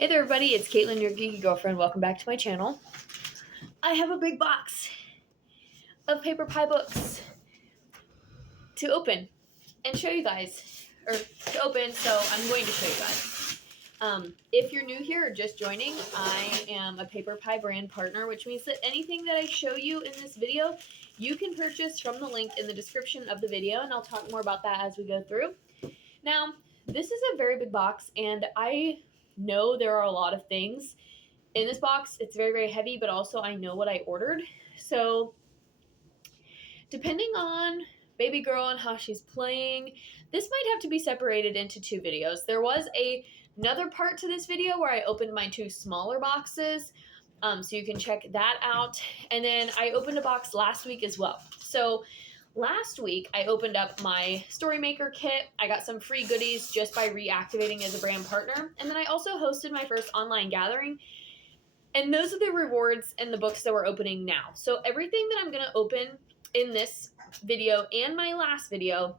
Hey there everybody, it's Caitlin, your geeky girlfriend. Welcome back to my channel. I have a big box of paper pie books to open and show you guys, or to open, so I'm going to show you guys. If you're new here or just joining, I am a paper pie brand partner, which means that anything that I show you in this video, you can purchase from the link in the description of the video, and I'll talk more about that as we go through. Now, this is a very big box, and I know there are a lot of things in this box. It's very, very heavy, but also I know what I ordered. So depending on baby girl and how she's playing, this might have to be separated into two videos. There was another part to this video where I opened my two smaller boxes, so you can check that out. And then I opened a box last week as well. So last week, I opened up my Storymaker kit. I got some free goodies just by reactivating as a brand partner. And then I also hosted my first online gathering. And those are the rewards and the books that we're opening now. So everything that I'm going to open in this video and my last video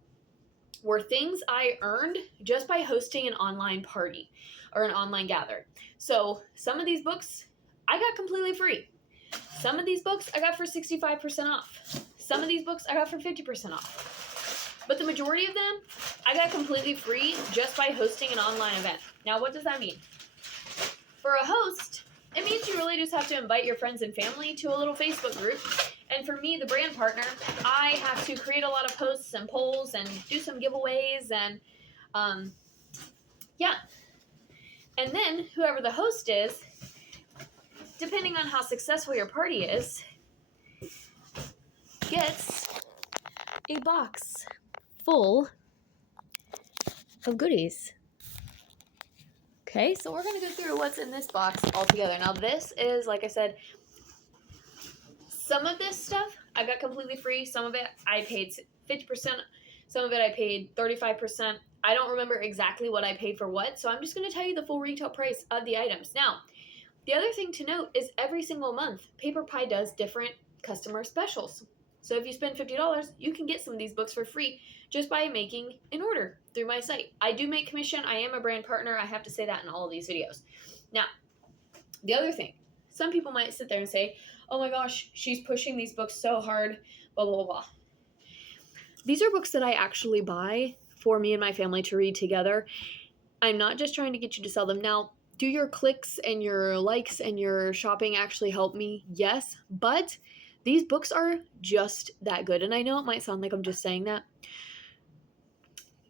were things I earned just by hosting an online party or an online gathering. So some of these books I got completely free. Some of these books I got for 65% off. Some of these books I got for 50% off. But the majority of them I got completely free just by hosting an online event. Now, what does that mean? For a host, it means you really just have to invite your friends and family to a little Facebook group. And for me, the brand partner, I have to create a lot of posts and polls and do some giveaways and, yeah. And then whoever the host is, depending on how successful your party is, gets a box full of goodies. Okay, so we're going to go through what's in this box all together. Now, this is, like I said, some of this stuff I got completely free. Some of it I paid 50%. Some of it I paid 35%. I don't remember exactly what I paid for what, so I'm just going to tell you the full retail price of the items. Now, the other thing to note is every single month, PaperPie does different customer specials. So if you spend $50, you can get some of these books for free just by making an order through my site. I do make commission. I am a brand partner. I have to say that in all of these videos. Now, the other thing, some people might sit there and say, oh my gosh, she's pushing these books so hard, blah, blah, blah, blah. These are books that I actually buy for me and my family to read together. I'm not just trying to get you to sell them. Now, do your clicks and your likes and your shopping actually help me? Yes, but these books are just that good. And I know it might sound like I'm just saying that,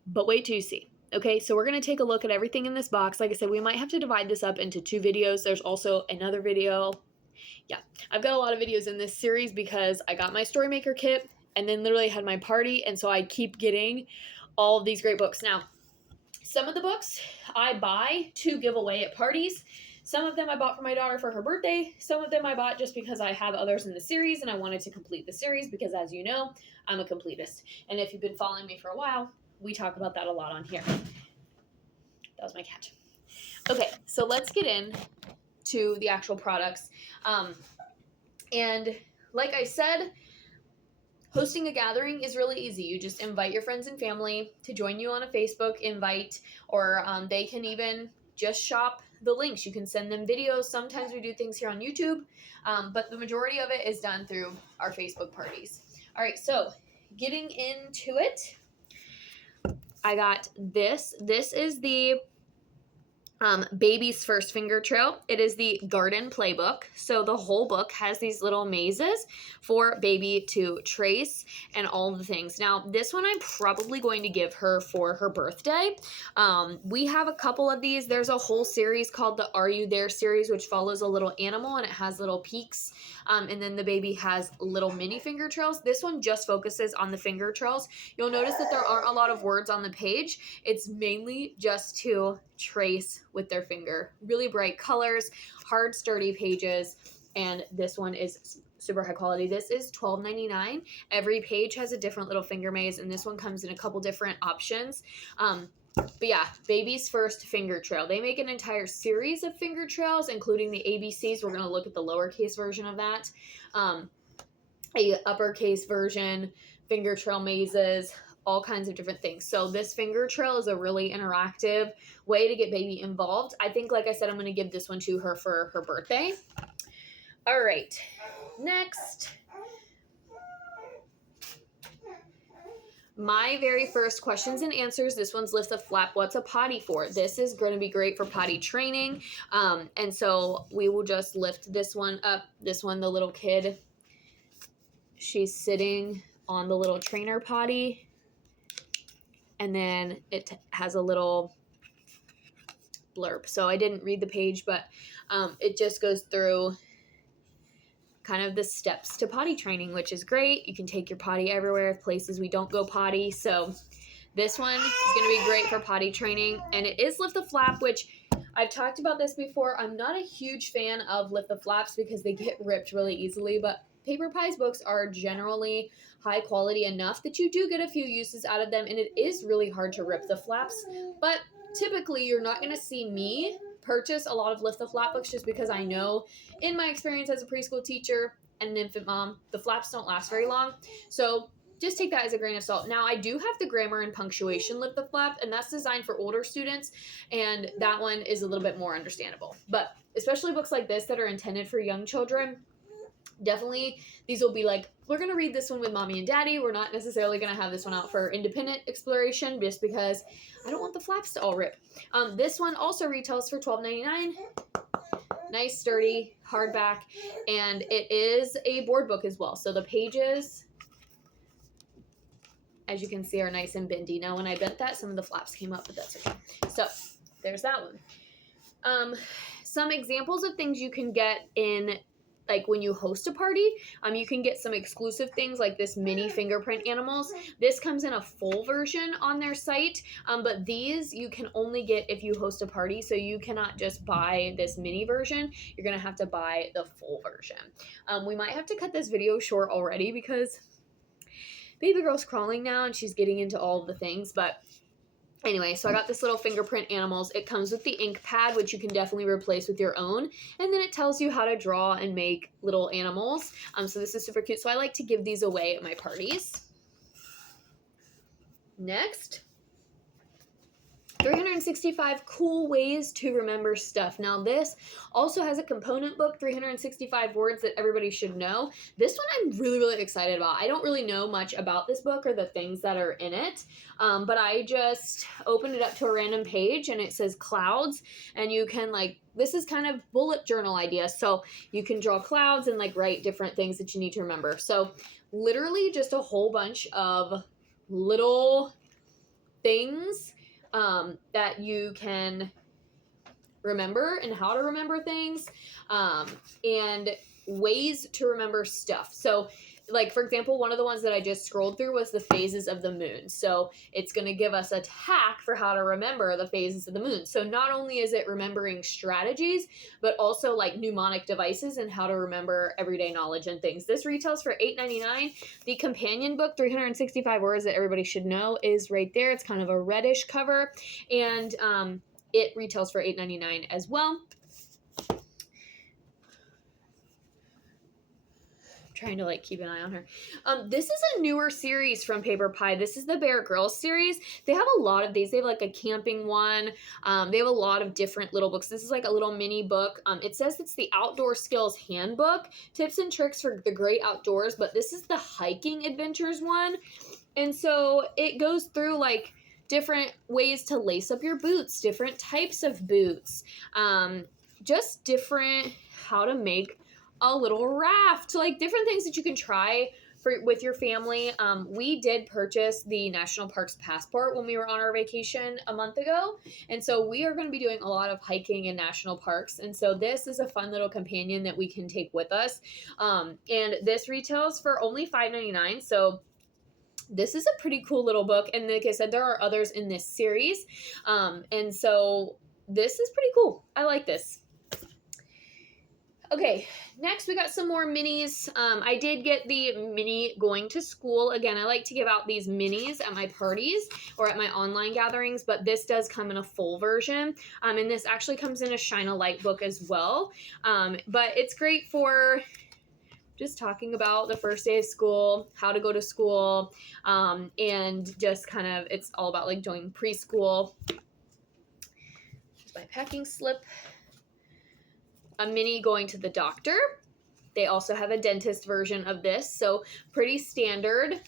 but wait till you see. Okay, so we're going to take a look at everything in this box. Like I said, we might have to divide this up into two videos. There's also another video. Yeah, I've got a lot of videos in this series because I got my Storymaker kit and then literally had my party. And so I keep getting all of these great books. Now, some of the books I buy to give away at parties. Some of them I bought for my daughter for her birthday. Some of them I bought just because I have others in the series and I wanted to complete the series because, as you know, I'm a completist. And if you've been following me for a while, we talk about that a lot on here. That was my cat. Okay, so let's get in to the actual products. And like I said, hosting a gathering is really easy. You just invite your friends and family to join you on a Facebook invite, or they can even just shop the links. You can send them videos. Sometimes we do things here on YouTube, but the majority of it is done through our Facebook parties. All right, so getting into it, I got this. This is the Baby's First Finger Trail. It is the garden playbook. So the whole book has these little mazes for baby to trace and all the things. Now, this one I'm probably going to give her for her birthday. We have a couple of these. There's a whole series called the Are You There series, which follows a little animal and it has little peaks. And then the baby has little mini finger trails. This one just focuses on the finger trails. You'll notice that there aren't a lot of words on the page. It's mainly just to trace with their finger. Really bright colors, hard, sturdy pages, and this one is super high quality. This is $12.99. Every page has a different little finger maze, and this one comes in a couple different options. But yeah, Baby's First Finger Trail. They make an entire series of finger trails, including the ABCs. We're going to look at the lowercase version of that. A uppercase version, finger trail mazes, all kinds of different things. So this finger trail is a really interactive way to get baby involved. I think, like I said, I'm going to give this one to her for her birthday. All right, next. My very first questions and answers. This one's lift the flap. What's a potty for? This is going to be great for potty training. And so we will just lift this one up. This one, the little kid, she's sitting on the little trainer potty. And then it has a little blurb. So I didn't read the page, but it just goes through kind of the steps to potty training, which is great. You can take your potty everywhere, places we don't go potty. So this one is going to be great for potty training. And it is lift the flap, which I've talked about this before. I'm not a huge fan of lift the flaps because they get ripped really easily, but Paper Pie's books are generally high quality enough that you do get a few uses out of them, and it is really hard to rip the flaps. But typically you're not going to see me purchase a lot of lift the flap books just because I know in my experience as a preschool teacher and an infant mom, the flaps don't last very long. So just take that as a grain of salt. Now I do have the grammar and punctuation lift the flap, and that's designed for older students, and that one is a little bit more understandable. But especially books like this that are intended for young children, definitely these will be like, we're going to read this one with mommy and daddy. We're not necessarily going to have this one out for independent exploration just because I don't want the flaps to all rip. This one also retails for $12.99. Nice, sturdy, hardback, and it is a board book as well. So the pages, as you can see, are nice and bendy. Now when I bent that, some of the flaps came up, but that's okay. So there's that one. Some examples of things you can get in, like when you host a party, you can get some exclusive things like this mini fingerprint animals. This comes in a full version on their site, but these you can only get if you host a party, so you cannot just buy this mini version. You're going to have to buy the full version. We might have to cut this video short already because baby girl's crawling now and she's getting into all of the things, but anyway, so I got this little fingerprint animals. It comes with the ink pad, which you can definitely replace with your own. And then it tells you how to draw and make little animals. So this is super cute. So I like to give these away at my parties. Next, 365 cool ways to remember stuff. Now this also has a component book, 365 words that everybody should know. This one I'm really, really excited about. I don't really know much about this book or the things that are in it, but I just opened it up to a random page and it says clouds, and you can this is kind of bullet journal idea. So you can draw clouds and write different things that you need to remember. So literally just a whole bunch of little things that you can remember and how to remember things, and ways to remember stuff. So for example, one of the ones that I just scrolled through was the phases of the moon. So it's going to give us a hack for how to remember the phases of the moon. So not only is it remembering strategies, but also mnemonic devices and how to remember everyday knowledge and things. This retails for $8.99. The companion book, 365 words that everybody should know, is right there. It's kind of a reddish cover, and it retails for $8.99 as well. Trying to keep an eye on her. This is a newer series from Paper Pie. This is the Bear Girls series. They have a lot of these. They have a camping one. They have a lot of different little books. This is a little mini book. It says it's the Outdoor Skills Handbook, tips and tricks for the great outdoors, but this is the hiking adventures one. And so it goes through different ways to lace up your boots, different types of boots, just different how to make a little raft, different things that you can try with your family. We did purchase the National Parks Passport when we were on our vacation a month ago, and so we are going to be doing a lot of hiking in national parks, and so this is a fun little companion that we can take with us, and this retails for only $5.99. So this is a pretty cool little book, and like I said, there are others in this series, and so this is pretty cool. I like this. Okay, next we got some more minis. I did get the mini going to school. Again, I like to give out these minis at my parties or at my online gatherings, but this does come in a full version. And this actually comes in a Shine a Light book as well. But it's great for just talking about the first day of school, how to go to school, and just kind of, it's all about like joining preschool. Here's my packing slip. A mini going to the doctor. They also have a dentist version of this, so pretty standard,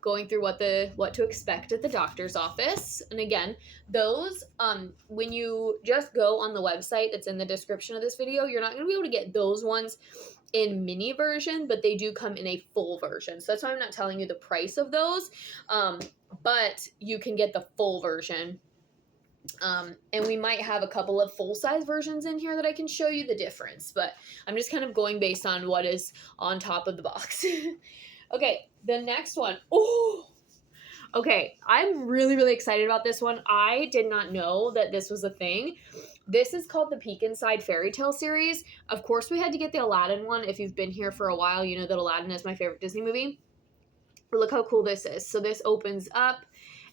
going through what to expect at the doctor's office. And again, those, when you just go on the website that's in the description of this video, you're not going to be able to get those ones in mini version, but they do come in a full version. So that's why I'm not telling you the price of those, but you can get the full version. And we might have a couple of full-size versions in here that I can show you the difference, but I'm just kind of going based on what is on top of the box. Okay, the next one. Oh, okay. I'm really, really excited about this one. I did not know that this was a thing. This is called the Peek Inside Fairy Tale series. Of course, we had to get the Aladdin one. If you've been here for a while, you know that Aladdin is my favorite Disney movie. But look how cool this is. So this opens up,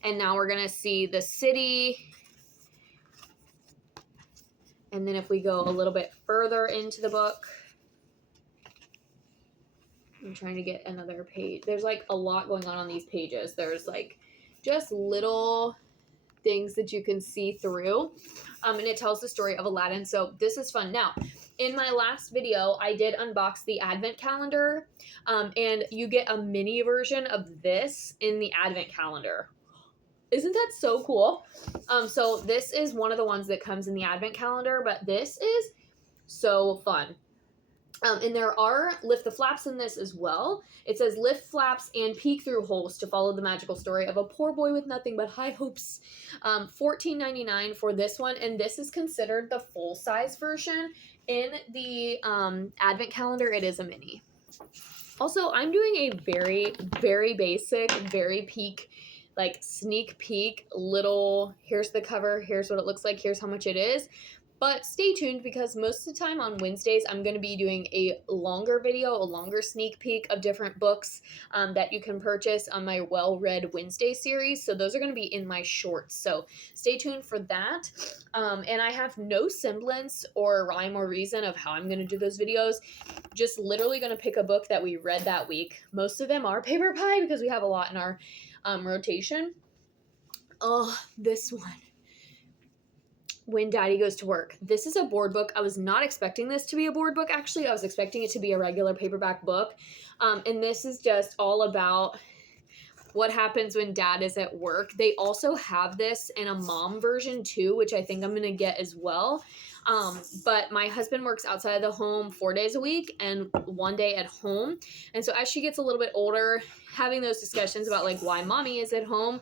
and now we're going to see the city. And then if we go a little bit further into the book, I'm trying to get another page. There's like a lot going on these pages. There's like just little things that you can see through. And it tells the story of Aladdin. So this is fun. Now, in my last video, I did unbox the advent calendar. And you get a mini version of this in the advent calendar. Isn't that so cool? So this is one of the ones that comes in the advent calendar, but this is so fun. And there are lift the flaps in this as well. It says lift flaps and peek through holes to follow the magical story of a poor boy with nothing but high hopes. $14.99 for this one, and this is considered the full-size version. In the advent calendar, it is a mini. Also, I'm doing a very, very basic, very peek, like sneak peek little, here's the cover, here's what it looks like, here's how much it is. But stay tuned, because most of the time on Wednesdays, I'm going to be doing a longer video, a longer sneak peek of different books that you can purchase on my Well-Read Wednesday series. So those are going to be in my shorts. So stay tuned for that. And I have no semblance or rhyme or reason of how I'm going to do those videos. Just literally going to pick a book that we read that week. Most of them are Paper Pie because we have a lot in our rotation. Oh, this one. When Daddy Goes to Work. This is a board book. I was not expecting this to be a board book, actually. I was expecting it to be a regular paperback book. And this is just all about what happens when Dad is at work. They also have this in a mom version too, which I think I'm going to get as well. But my husband works outside of the home 4 days a week and 1 day at home. And so as she gets a little bit older, having those discussions about like why mommy is at home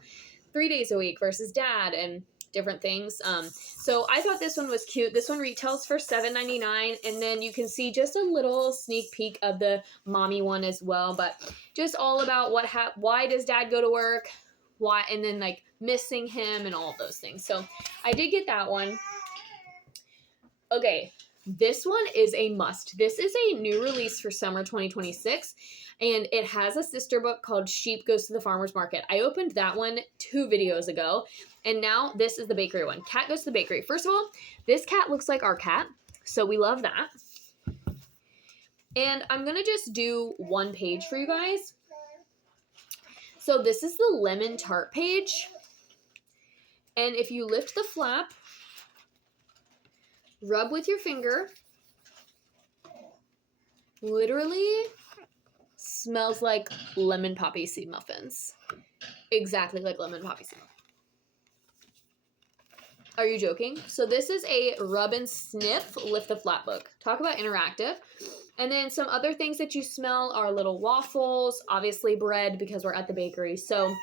3 days a week versus dad and different things. So I thought this one was cute. This one retails for $7.99, and then you can see just a little sneak peek of the mommy one as well, but just all about why does Dad go to work, why, and then like missing him and all of those things. So I did get that one. Okay, this one is a must. This is a new release for summer 2026. And it has a sister book called Sheep Goes to the Farmer's Market. I opened that one 2 videos ago. And now this is the bakery one. Cat Goes to the Bakery. First of all, this cat looks like our cat. So we love that. And I'm going to just do one page for you guys. So this is the lemon tart page. And if you lift the flap, rub with your finger, literally smells like lemon poppy seed muffins. Exactly like lemon poppy seed muffins. Are you joking? So this is a rub and sniff lift the flap book. Talk about interactive. And then some other things that you smell are little waffles, obviously bread because we're at the bakery. So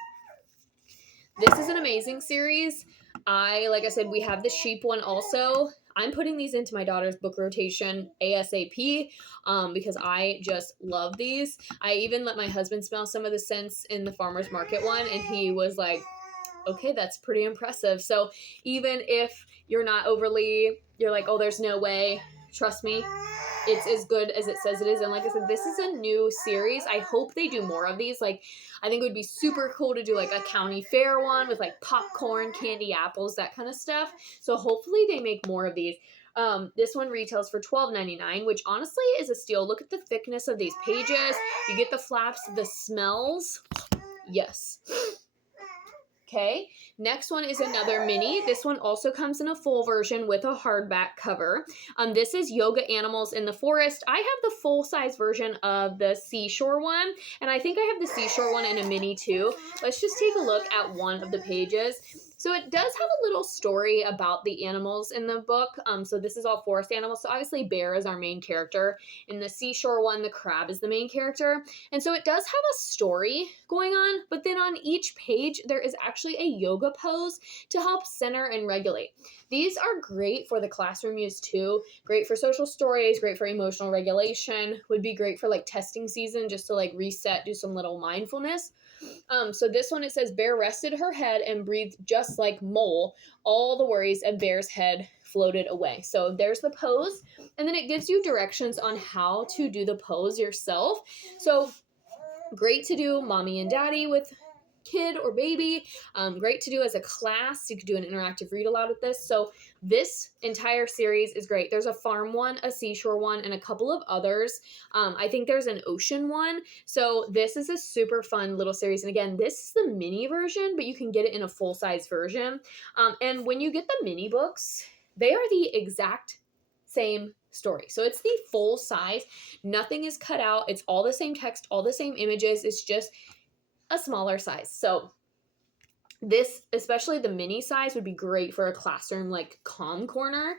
this is an amazing series. Like I said, we have the sheep one also. I'm putting these into my daughter's book rotation ASAP because I just love these. I even let my husband smell some of the scents in the farmer's market one, and he was like, okay, that's pretty impressive. So even if you're not you're like, oh, there's no way, trust me, it's as good as it says it is. And like I said, this is a new series. I hope they do more of these. Like, I think it would be super cool to do like a county fair one with like popcorn, candy apples, that kind of stuff. So hopefully they make more of these. This one retails for $12.99, which honestly is a steal. Look at the thickness of these pages. You get the flaps, the smells. Yes. Okay, next one is another mini. This one also comes in a full version with a hardback cover. This is Yoga Animals in the Forest. I have the full-size version of the Seashore one, and I think I have the Seashore one in a mini too. Let's just take a look at one of the pages. So it does have a little story about the animals in the book. So this is all forest animals. So obviously Bear is our main character. In the Seashore one, the crab is the main character. And so it does have a story going on, but then on each page, there is actually a yoga pose to help center and regulate. These are great for the classroom use too. Great for social stories, great for emotional regulation, would be great for like testing season, just to like reset, do some little mindfulness. So this one, it says, Bear rested her head and breathed just like Mole. All the worries of Bear's head floated away. So there's the pose. And then it gives you directions on how to do the pose yourself. So great to do mommy and daddy with kid or baby. Great to do as a class. You could do an interactive read aloud with this. So this entire series is great. There's a farm one, a seashore one, and a couple of others. I think there's an ocean one. So this is a super fun little series. And again, this is the mini version, but you can get it in a full-size version. And when you get the mini books, they are the exact same story. So it's the full size. Nothing is cut out. It's all the same text, all the same images. It's just a smaller size. So this, especially the mini size, would be great for a classroom like calm corner.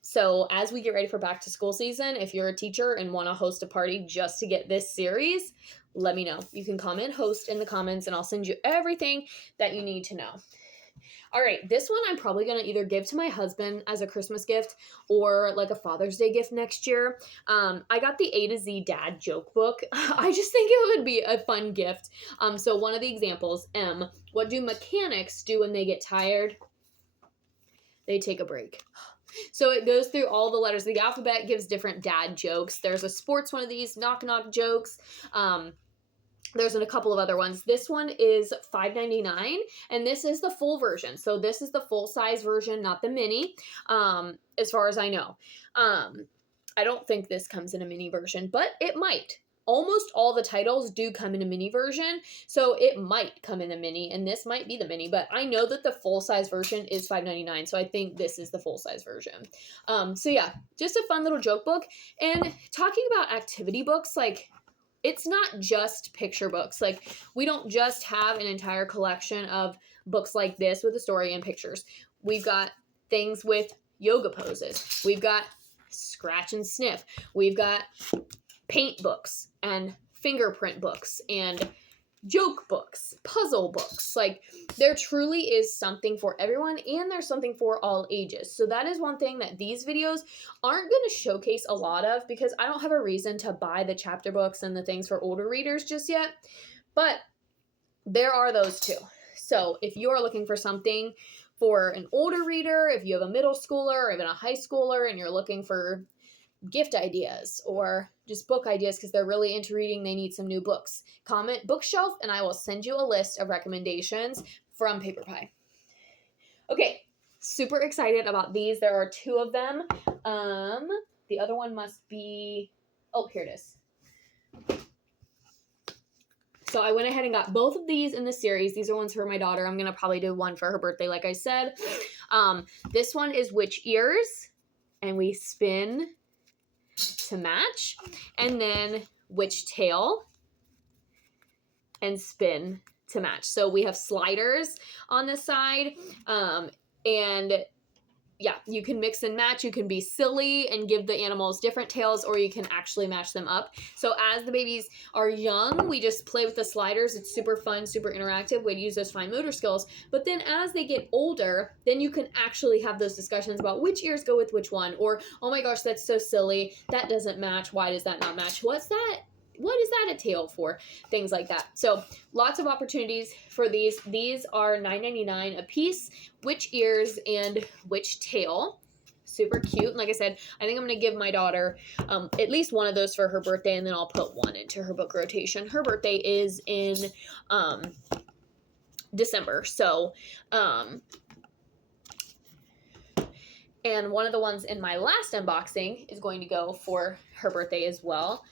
So as we get ready for back to school season, if you're a teacher and want to host a party just to get this series, let me know. You can comment host in the comments and I'll send you everything that you need to know. All right, this one I'm probably going to either give to my husband as a Christmas gift or like a Father's Day gift next year. I got the A to Z Dad joke book. I just think it would be a fun gift. So one of the examples, M, what do mechanics do when they get tired? They take a break. So it goes through all the letters of the alphabet, gives different dad jokes. There's a sports one of these, knock knock jokes. There's a couple of other ones. This one is $5.99, and this is the full version. So this is the full-size version, not the mini, as far as I know. I don't think this comes in a mini version, but it might. Almost all the titles do come in a mini version, so it might come in the mini, and this might be the mini, but I know that the full-size version is $5.99, so I think this is the full-size version. So yeah, just a fun little joke book. And talking about activity books, like, it's not just picture books. Like, we don't just have an entire collection of books like this with a story and pictures. We've got things with yoga poses. We've got scratch and sniff. We've got paint books and fingerprint books and joke books, puzzle books. Like, there truly is something for everyone, and there's something for all ages. So that is one thing that these videos aren't going to showcase a lot of, because I don't have a reason to buy the chapter books and the things for older readers just yet, but there are those too. So if you are looking for something for an older reader, if you have a middle schooler or even a high schooler and you're looking for gift ideas or just book ideas because they're really into reading, they need some new books, comment bookshelf and I will send you a list of recommendations from PaperPie. Okay, super excited about these. There are two of them. The other one must be, oh, here it is. So I went ahead and got both of these in the series. These are ones for my daughter. I'm going to probably do one for her birthday, like I said. This one is Which Ears? And we spin to match, and then Which Tail, and spin to match. So we have sliders on this side, and yeah, you can mix and match. You can be silly and give the animals different tails, or you can actually match them up. So as the babies are young, we just play with the sliders. It's super fun, super interactive way to use those fine motor skills. But then as they get older, then you can actually have those discussions about which ears go with which one, or, oh my gosh, that's so silly. That doesn't match. Why does that not match? What's that? What is that a tail for? Things like that. So lots of opportunities for these. These are $9.99 a piece. Which Ears and Which Tail. super cute. And like I said, I think I'm going to give my daughter at least one of those for her birthday, and then I'll put one into her book rotation. Her birthday is in December. So, and one of the ones in my last unboxing is going to go for her birthday as well.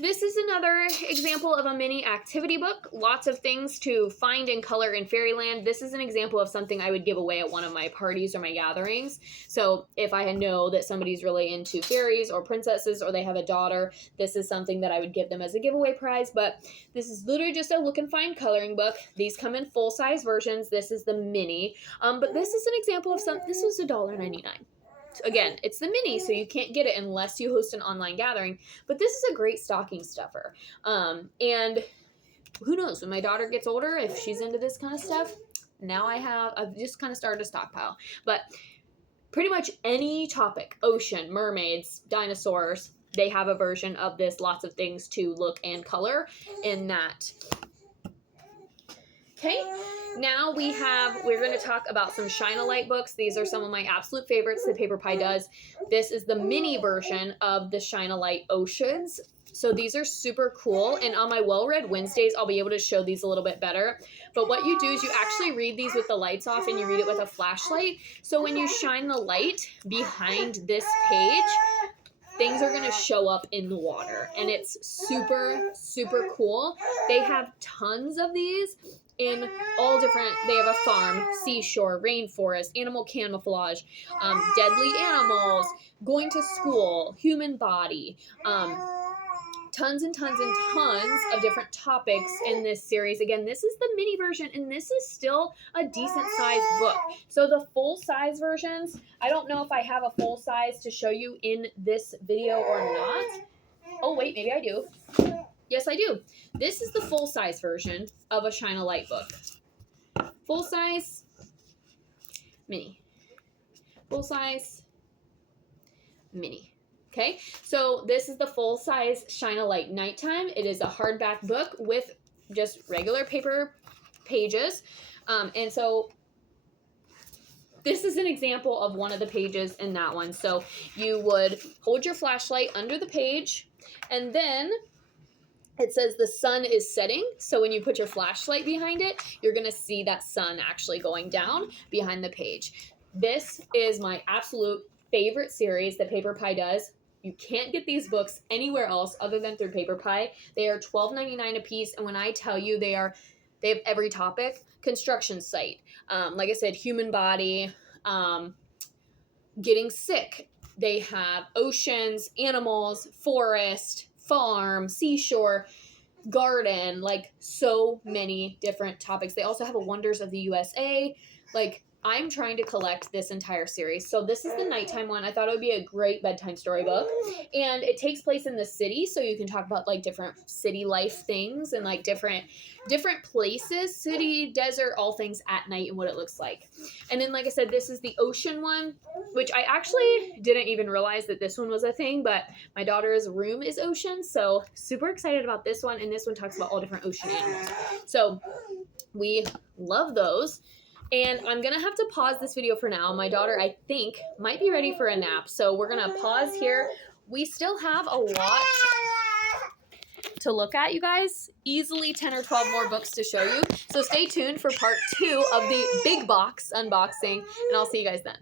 This is another example of a mini activity book. Lots of things to find and color in Fairyland. This is an example of something I would give away at one of my parties or my gatherings. So if I know that somebody's really into fairies or princesses, or they have a daughter, this is something that I would give them as a giveaway prize. But this is literally just a look and find coloring book. These come in full-size versions. This is the mini. But this is an example of this was $1.99. Again, it's the mini, so you can't get it unless you host an online gathering. But this is a great stocking stuffer. And who knows, when my daughter gets older, if she's into this kind of stuff, now I've just kind of started a stockpile. But pretty much any topic, ocean, mermaids, dinosaurs, they have a version of this. Lots of things to look and color in that. Okay, now we're going to talk about some Shine-a-Light books. These are some of my absolute favorites that PaperPie does. This is the mini version of the Shine-a-Light Oceans. So these are super cool. And on my Well-Read Wednesdays, I'll be able to show these a little bit better. But what you do is you actually read these with the lights off, and you read it with a flashlight. So when you shine the light behind this page, things are going to show up in the water. And it's super, super cool. They have tons of these in all different, they have a farm, seashore, rainforest, animal camouflage, deadly animals, going to school, human body, tons and tons and tons of different topics in this series. Again, this is the mini version, and this is still a decent sized book. So the full size versions, I don't know if I have a full size to show you in this video or not. Oh wait, maybe I do. Yes, I do. This is the full-size version of a Shine-a-Light book. Full-size, mini. Full-size, mini. Okay, so this is the full-size Shine-a-Light Nighttime. It is a hardback book with just regular paper pages. And so this is an example of one of the pages in that one. So you would hold your flashlight under the page, and then it says the sun is setting. So when you put your flashlight behind it, you're going to see that sun actually going down behind the page. This is my absolute favorite series that PaperPie does. You can't get these books anywhere else other than through PaperPie. They are $12.99 a piece. And when I tell you they have every topic: construction site, like I said, human body, getting sick. They have oceans, animals, forest, farm, seashore, garden, like so many different topics. They also have a Wonders of the USA. Like, I'm trying to collect this entire series. So this is the nighttime one. I thought it would be a great bedtime storybook. And it takes place in the city, so you can talk about like different city life things and like different places, city, desert, all things at night and what it looks like. And then, like I said, this is the ocean one, which I actually didn't even realize that this one was a thing, but my daughter's room is ocean, so super excited about this one. And this one talks about all different ocean animals. So we love those. And I'm going to have to pause this video for now. My daughter, I think, might be ready for a nap. So we're going to pause here. We still have a lot to look at, you guys. Easily 10 or 12 more books to show you. So stay tuned for part 2 of the big box unboxing, and I'll see you guys then.